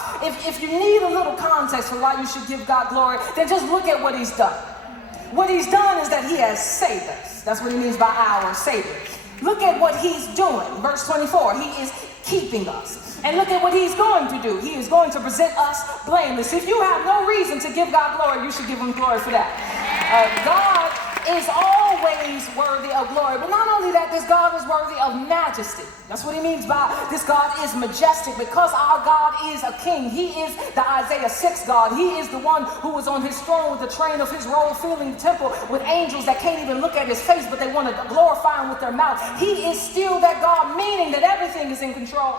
If you need a little context for why you should give God glory, then just look at what he's done. What he's done is that he has saved us. That's what he means by our Savior. Look at what he's doing. Verse 24, he is keeping us. And look at what he's going to do. He is going to present us blameless. If you have no reason to give God glory, you should give him glory for that. God is always worthy of glory. But not only that, this God is worthy of majesty. That's what he means by this God is majestic, because our God is a king. He is the Isaiah 6 God. He is the one who was on his throne with the train of his robe filling the temple with angels that can't even look at his face, but they want to glorify him with their mouth. He is still that God, meaning that everything is in control.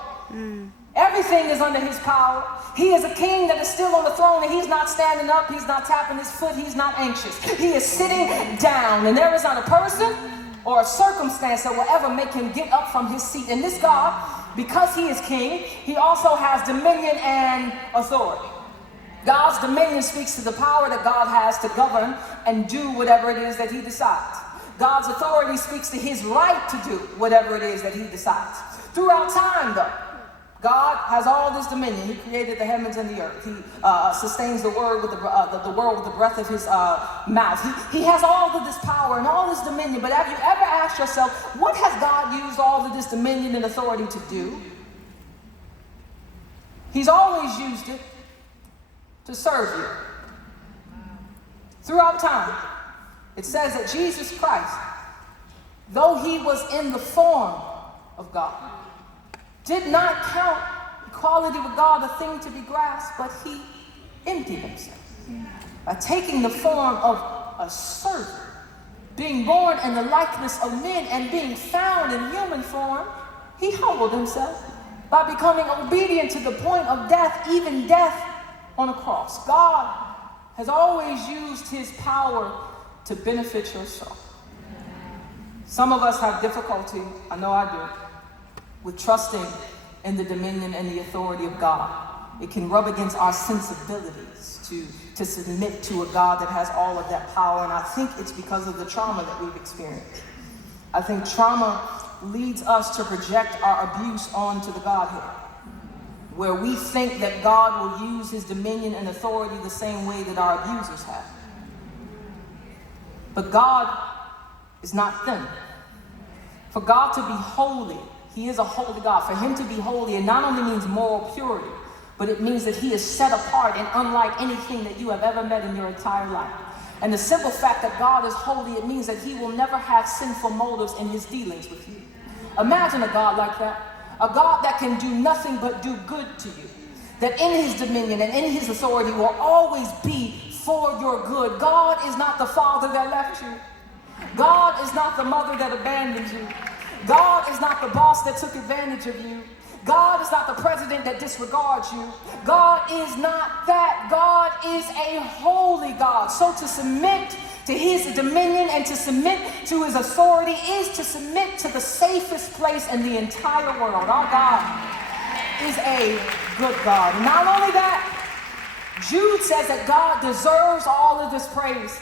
Everything is under his power. He is a king that is still on the throne, and he's not standing up, he's not tapping his foot, he's not anxious. He is sitting down, and there is not a person or a circumstance that will ever make him get up from his seat. And this God, because he is king, he also has dominion and authority. God's dominion speaks to the power that God has to govern and do whatever it is that he decides. God's authority speaks to his right to do whatever it is that he decides. Throughout time, though, God has all this dominion. He created the heavens and the earth. He sustains the world with the breath of his mouth. He has all of this power and all this dominion. But have you ever asked yourself, what has God used all of this dominion and authority to do? He's always used it to serve you. Throughout time, it says that Jesus Christ, though he was in the form of God, did not count equality with God a thing to be grasped, but he emptied himself by taking the form of a servant, being born in the likeness of men, and being found in human form. He humbled himself by becoming obedient to the point of death, even death on a cross. God has always used his power to benefit your soul. Some of us have difficulty, I know I do, with trusting in the dominion and the authority of God. It can rub against our sensibilities to submit to a God that has all of that power, and I think it's because of the trauma that we've experienced. I think trauma leads us to project our abuse onto the Godhead, where we think that God will use his dominion and authority the same way that our abusers have. But God is not thin. For God to be holy, he is a holy God. For him to be holy, it not only means moral purity, but it means that he is set apart and unlike anything that you have ever met in your entire life. And the simple fact that God is holy, it means that he will never have sinful motives in his dealings with you. Imagine a God like that. A God that can do nothing but do good to you. That in his dominion and in his authority will always be for your good. God is not the father that left you. God is not the mother that abandoned you. God is not the boss that took advantage of you. God is not the president that disregards you. God is not that. God is a holy God. So to submit to his dominion and to submit to his authority is to submit to the safest place in the entire world. Our God is a good God. And not only that, Jude says that God deserves all of this praise.